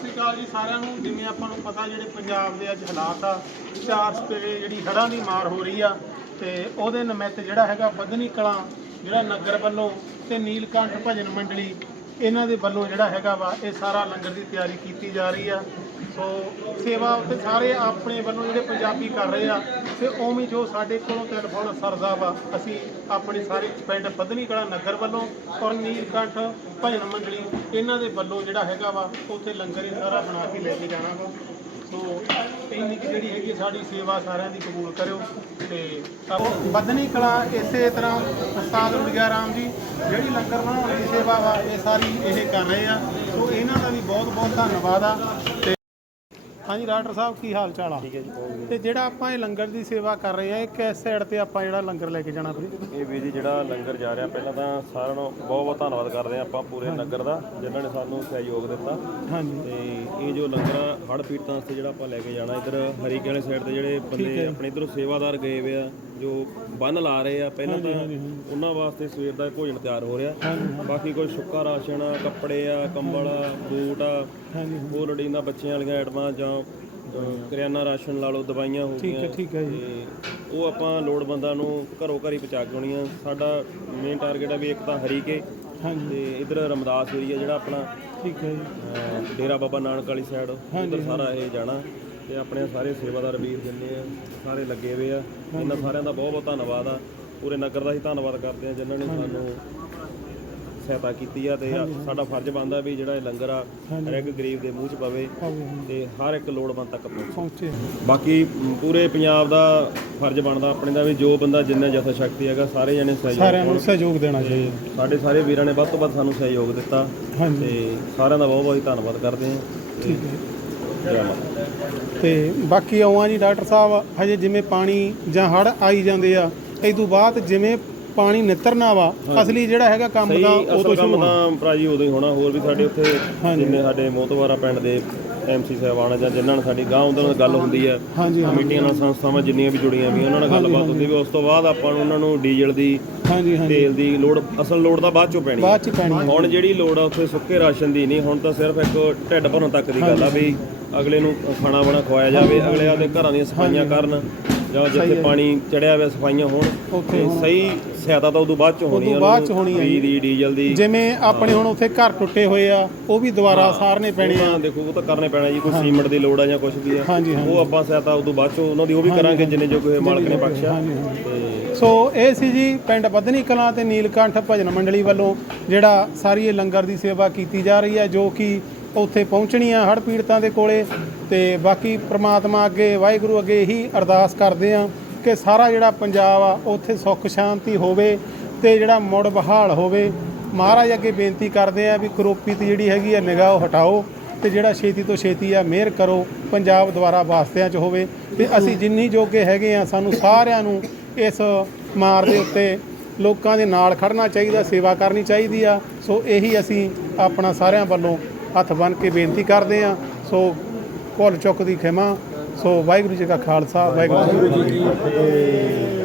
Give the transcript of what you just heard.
ਸ਼੍ਰੀ ਅਕਾਲ ਜੀ, ਸਾਰਿਆਂ ਨੂੰ, ਜਿਵੇਂ ਆਪਾਂ ਨੂੰ ਪਤਾ ਜਿਹੜੇ ਪੰਜਾਬ ਦੇ ਅੱਜ ਹਾਲਾਤ ਆ, ਚਾਰ ਸਪੇਰੇ ਜਿਹੜੀ ਹੜ੍ਹਾਂ ਦੀ ਮਾਰ ਹੋ ਰਹੀ ਆ, ਤੇ ਉਹਦੇ ਨਿਮਿਤ ਜਿਹੜਾ ਹੈਗਾ ਬਦਨੀ ਕਲਾਂ, ਜਿਹੜਾ ਨਗਰ ਵੱਲੋਂ ਤੇ ਨੀਲਕੰਠ ਭਜਨ ਮੰਡਲੀ, ਇਹਨਾਂ ਦੇ ਵੱਲੋਂ ਜਿਹੜਾ ਹੈਗਾ ਵਾ, ਇਹ ਸਾਰਾ ਲੰਗਰ ਦੀ ਤਿਆਰੀ ਕੀਤੀ ਜਾ ਰਹੀ ਆ। ਸੋ ਸੇਵਾ ਉੱਤੇ ਸਾਰੇ ਆਪਣੇ ਵੱਲੋਂ ਜਿਹੜੇ ਪੰਜਾਬੀ ਕਰ ਰਹੇ ਆ, ਤੇ ਉਵੇਂ ਜੋ ਸਾਡੇ ਕੋਲੋਂ ਟੈਲੀਫੋਨ ਸਰਦਾ ਵਾ, ਅਸੀਂ ਆਪਣੇ ਸਾਰੇ ਪਿੰਡ ਬਦਨੀ ਕਲਾ ਨਗਰ ਵੱਲੋਂ ਔਰ ਨੀਲਕੰਠ ਭਜਨ ਮੰਡਲੀ, ਇਹਨਾਂ ਦੇ ਵੱਲੋਂ ਜਿਹੜਾ ਹੈਗਾ ਵਾ, ਉੱਥੇ ਲੰਗਰ ਇਹ ਸਾਰਾ ਬਣਾ ਕੇ ਲੈ ਕੇ ਜਾਣਾ ਵਾ। ਸੋ, ਇੰਨੀ ਕੁ ਜਿਹੜੀ ਹੈਗੀ ਸਾਡੀ ਸੇਵਾ ਸਾਰਿਆਂ ਦੀ ਕਬੂਲ ਕਰਿਓ, ਤੇ ਬਦਨੀ ਕਲਾ ਇਸੇ ਤਰ੍ਹਾਂ ਉਸਤਾਦ ਰੁੜੀਆ ਰਾਮ ਜੀ, ਜਿਹੜੀ ਲੰਗਰ ਬਣਾਉਣ ਦੀ ਸੇਵਾ ਵਾ, ਇਹ ਸਾਰੀ ਇਹ ਕਰ ਰਹੇ ਆ। ਸੋ, ਇਹਨਾਂ ਦਾ ਵੀ ਬਹੁਤ ਬਹੁਤ ਧੰਨਵਾਦ ਆ, ਤੇ ਹਾਂਜੀ ਡਾਕਟਰ ਸਾਹਿਬ ਕੀ ਹਾਲ ਚਾਲ ਆ? ਠੀਕ ਹੈ ਜੀ ਬਹੁਤ ਵਧੀਆ। ਤੇ ਜਿਹੜਾ ਆਪਾਂ ਇਹ ਲੰਗਰ ਦੀ ਸੇਵਾ ਕਰ ਰਹੇ ਆ ਇਹ ਕਿਸ ਸਾਈਡ ਤੇ ਆਪਾਂ ਜਿਹੜਾ ਲੰਗਰ ਲੈ ਕੇ ਜਾਣਾ ਵੀਰੇ ਇਹ ਵੀਰ ਜੀ ਜਿਹੜਾ ਲੰਗਰ ਜਾ ਰਿਹਾ ਪਹਿਲਾਂ ਤਾਂ ਸਾਰਿਆਂ ਨੂੰ ਬਹੁਤ ਬਹੁਤ ਧੰਨਵਾਦ ਕਰਦੇ ਹਾਂ ਆਪਾਂ ਪੂਰੇ ਨਗਰ ਦਾ ਜਿਨ੍ਹਾਂ ਨੇ ਸਾਨੂੰ ਸਹਿਯੋਗ ਦਿੱਤਾ। ਹਾਂਜੀ। ਤੇ ਇਹ ਜੋ ਲੰਗਰ ਆ ਹੜ੍ਹ ਪੀੜਤਾਂ ਵਾਸਤੇ ਜਿਹੜਾ ਆਪਾਂ ਲੈ ਕੇ ਜਾਣਾ ਇੱਧਰ ਹਰੀਕੇ ਵਾਲੇ ਸਾਈਡ ਤੇ ਜਿਹੜੇ ਬੰਦੇ ਆਪਣੇ ਇੱਧਰੋਂ ਸੇਵਾਦਾਰ ਗਏ ਹੋਏ ਆ ਜੋ ਬੰਨ ਲਾ ਰਹੇ ਆ ਪਹਿਲਾਂ ਤਾਂ ਉਹਨਾਂ ਵਾਸਤੇ ਸਵੇਰ ਦਾ ਭੋਜਨ ਤਿਆਰ ਹੋ ਰਿਹਾ। ਬਾਕੀ ਕੋਈ ਸੁੱਕਾ ਰਾਸ਼ਨ ਆ ਕੱਪੜੇ ਆ ਕੰਬਲ ਆ ਬੂਟ ਆ ਹੋਰ ਲੋੜੀਂਦਾ ਬੱਚਿਆਂ ਵਾਲੀਆਂ ਆਈਟਮਾਂ ਜਾਂ ਕਰਿਆਨਾ ਰਾਸ਼ਨ ਲਾ ਲਓ ਦਵਾਈਆਂ ਹੋ ਠੀਕ ਹੈ ਗਈਆਂ। ਠੀਕ ਹੈ ਜੀ। ਉਹ ਆਪਾਂ ਲੋੜਵੰਦਾਂ ਨੂੰ ਘਰੋਂ ਘਰੀ ਪਹੁੰਚਾ ਕੇ ਆਉਣੀਆਂ। ਸਾਡਾ ਮੇਨ ਟਾਰਗੇਟ ਹੈ ਵੀ ਇੱਕ ਤਾਂ ਹਰੀਕੇ ਹਾਂਜੀ। ਤੇ ਇਧਰ ਰਮਦਾਸ ਏਰੀਆ ਜਿਹੜਾ ਆਪਣਾ ਠੀਕ ਹੈ ਜੀ। ਡੇਰਾ ਬਾਬਾ ਨਾਨਕ ਵਾਲੀ ਸਾਈਡ ਉਧਰ ਸਾਰਾ ਇਹ ਜਾਣਾ। ਤੇ ਆਪਣੇ ਸਾਰੇ ਸੇਵਾਦਾਰ ਵੀਰ ਜਿੰਨੇ ਆ ਸਾਰੇ ਲੱਗੇ ਹੋਏ ਆ। ਇਹਨਾਂ ਸਾਰਿਆਂ ਦਾ ਬਹੁਤ ਬਹੁਤ ਧੰਨਵਾਦ ਆ। ਪੂਰੇ ਨਗਰ ਦਾ ਹੀ ਧੰਨਵਾਦ ਕਰਦੇ ਆ ਜਿਨ੍ਹਾਂ ਨੇ ਸਾਨੂੰ ਸਹਾਇਤਾ ਕੀਤੀ ਆ ਤੇ ਸਾਡਾ ਫਰਜ਼ ਬਣਦਾ ਵੀ ਜਿਹੜਾ ਇਹ ਲੰਗਰ ਆ ਹਰ ਇੱਕ ਗਰੀਬ ਦੇ ਮੂੰਹ 'ਚ ਪਵੇ ਤੇ ਹਰ ਇੱਕ ਲੋੜਵੰਦ ਤੱਕ ਪਹੁੰਚੇ। ਬਾਕੀ ਪੂਰੇ ਪੰਜਾਬ ਦਾ ਫਰਜ਼ ਬਣਦਾ ਆਪਣੇ ਦਾ ਵੀ ਜੋ ਬੰਦਾ ਜਿੰਨਾ ਜਥਾ ਸ਼ਕਤੀ ਹੈਗਾ ਸਾਰੇ ਜਣੇ ਸਹਿਯੋਗ ਸਾਰਿਆਂ ਨੂੰ ਸਹਿਯੋਗ ਦੇਣਾ ਚਾਹੀਦਾ। ਸਾਡੇ ਸਾਰੇ ਵੀਰਾਂ ਨੇ ਵੱਧ ਤੋਂ ਵੱਧ ਸਾਨੂੰ ਸਹਿਯੋਗ ਦਿੱਤਾ ਤੇ ਸਾਰਿਆਂ ਦਾ ਬਹੁਤ ਬਹੁਤ ਧੰਨਵਾਦ ਕਰਦੇ ਹਾਂ ਠੀਕ ਹੈ। ਤੇ ਬਾਕੀ ਆਉਂ ਜੀ ਡਾਕਟਰ ਸਾਹਿਬ ਹਜੇ ਜਿਵੇਂ ਪਾਣੀ ਜਾਂ ਹੜ ਆਈ ਜਾਂਦੇ ਆ ਇਹ ਤੋਂ ਬਾਅਦ ਜਿਵੇਂ ਪਾਣੀ ਨਿਤਰਨਾ ਵਾ ਅਸਲੀ ਜਿਹੜਾ ਹੈਗਾ ਕੰਮ ਦਾ ਉਹ ਤੋਂ ਅਸਲ ਕੰਮ ਸ਼ੁਰੂ ਹੋਣਾ। ਤਾਂ ਜੀ ਉਦੋਂ ਹੀ ਹੋਣਾ ਹੋਰ ਵੀ ਸਾਡੇ ਉੱਥੇ ਜਿੰਨੇ ਸਾਡੇ ਮੋਤਵਾਰਾ ਪਿੰਡ ਦੇ ਐਮਸੀ ਸਾਹਿਬਾਨ ਜਾਂ ਜਿਨ੍ਹਾਂ ਨਾਲ ਸਾਡੀ ਗਾਂ ਉਹਨਾਂ ਨਾਲ ਗੱਲ ਹੁੰਦੀ ਹਾਂ ਕਮੇਟੀਆਂ ਨਾਲ ਸੰਸਥਾਵਾਂ ਜਿੰਨੀਆਂ ਵੀ ਜੁੜੀਆਂ ਵੀ ਉਹਨਾਂ ਨਾਲ ਗੱਲਬਾਤ ਹੁੰਦੀ ਵੀ ਉਸ ਤੋਂ ਬਾਅਦ ਆਪਾਂ ਨੂੰ ਉਹਨਾਂ ਨੂੰ ਡੀਜ਼ਲ ਦੀ ਹਾਂਜੀ ਹਾਂਜੀ। ਤੇਲ ਦੀ ਲੋੜ ਅਸਲ ਲੋੜ ਤਾਂ ਬਾਅਦ ਚੋਂ ਪੈਣੀ ਬਾਅਦ ਚ ਪੈਣੀ। ਹੁਣ ਜਿਹੜੀ ਲੋੜ ਆ ਉੱਥੇ ਸੁੱਕੇ ਰਾਸ਼ਨ ਦੀ ਨਹੀਂ ਹੁਣ ਤਾਂ ਸਿਰਫ ਇੱਕ ਢਿੱਡ ਭਰਨ ਤੱਕ ਦੀ ਗੱਲ ਆ ਵੀ ਅਗਲੇ ਨੂੰ ਖਾਣਾ ਬਣਾ ਖਵਾਇਆ ਜਾਵੇ ਅਗਲੇ ਆਪਦੇ ਘਰਾਂ ਦੀਆਂ ਸਫਾਈਆਂ ਕਰਨ ਜਾਂ ਜਿੱਥੇ ਪਾਣੀ ਚੜਿਆ ਹੋਇਆ ਸਫਾਈਆਂ ਹੋਣ ਤੇ ਸਹੀ ਸਹਾਇਤਾ ਤਾਂ ਉਦੋਂ ਬਾਅਦ ਚ ਹੋਣੀ ਆ ਉਦੋਂ ਬਾਅਦ ਚ ਹੋਣੀ ਆ ਦੀ ਡੀਜ਼ਲ ਦੀ। ਜਿਵੇਂ ਆਪਣੇ ਹੁਣ ਉੱਥੇ ਘਰ ਟੁੱਟੇ ਹੋਏ ਆ ਉਹ ਵੀ ਦੁਬਾਰਾ ਸਾਰਨੇ ਪੈਣੇ ਤਾਂ ਦੇਖੋ ਉਹ ਤਾਂ ਕਰਨੇ ਪੈਣਾ ਜੀ ਕੋਈ ਸੀਮੈਂਟ ਦੀ ਲੋੜ ਆ ਜਾਂ ਕੁਝ ਵੀ ਆ। ਉਹ ਆਪਾਂ ਸਹਾਇਤਾ ਉਦੋਂ ਬਾਅਦ ਚ ਉਹਨਾਂ ਦੀ ਉਹ ਵੀ ਕਰਾਂਗੇ ਜਿੰਨੇ ਜੋ ਕੋਈ ਮਾਲਕ ਨੇ ਬਖਸ਼ਿਆ। ਸੋ ਇਹ ਸੀ ਜੀ ਪਿੰਡ ਬਦਨੀ ਕਲਾਂ ਤੇ ਨੀਲਕੰਠ ਭਜਨ ਮੰਡਲੀ ਵੱਲੋਂ ਜਿਹੜਾ ਸਾਰੀ ਇਹ ਲੰਗਰ ਦੀ ਸੇਵਾ ਕੀਤੀ ਜਾ ਰਹੀ ਹੈ ਜੋ ਕਿ ਉੱਥੇ ਪਹੁੰਚਣੀ ਆ ਹੜ ਪੀੜਤਾਂ ਦੇ ਕੋਲੇ ਤੇ ਬਾਕੀ ਪ੍ਰਮਾਤਮਾ ਅੱਗੇ, ਵਾਹਿਗੁਰੂ ਅੱਗੇ ਇਹੀ ਅਰਦਾਸ ਕਰਦੇ ਆ ਕਿ ਸਾਰਾ ਜਿਹੜਾ ਪੰਜਾਬ ਆ, ਉੱਥੇ ਸੁੱਖ, ਸ਼ਾਂਤੀ ਹੋਵੇ ਤੇ ਜਿਹੜਾ ਮੁੜ ਬਹਾਲ ਹੋਵੇ। ਮਹਾਰਾਜ ਅੱਗੇ ਬੇਨਤੀ ਕਰਦੇ ਆ ਵੀ ਕਰੋਪੀ ਤੇ ਜਿਹੜੀ ਹੈਗੀ ਆ ਨਿਗਾਹ ਉਹ ਹਟਾਓ ਤੇ ਜਿਹੜਾ ਛੇਤੀ ਤੋਂ ਛੇਤੀ ਆ ਮਿਹਰ ਕਰੋ, ਪੰਜਾਬ ਦੁਆਰਾ ਵਾਸਤਿਆਂ 'ਚ ਹੋਵੇ ਤੇ ਅਸੀਂ ਜਿੰਨੀ ਜੋਗੇ ਹੈਗੇ ਆ ਸਾਨੂੰ ਸਾਰਿਆਂ ਨੂੰ ਇਸ ਮਾਰ ਦੇ ਉੱਤੇ ਲੋਕਾਂ ਦੇ ਨਾਲ ਖੜਨਾ ਚਾਹੀਦਾ, ਸੇਵਾ ਕਰਨੀ ਚਾਹੀਦੀ ਆ। ਸੋ ਇਹੀ ਅਸੀਂ ਆਪਣਾ ਸਾਰਿਆਂ ਵੱਲੋਂ ਹੱਥ ਬੰਨ੍ਹ ਕੇ ਬੇਨਤੀ ਕਰਦੇ ਆ ਸੋ ਭੁੱਲ ਚੁੱਕ ਦੀ ਖਿਮਾ। ਸੋ ਵਾਹਿਗੁਰੂ ਜੀ ਕਾ ਖਾਲਸਾ, ਵਾਹਿਗੁਰੂ ਜੀ ਕੀ ਫਤਿਹ।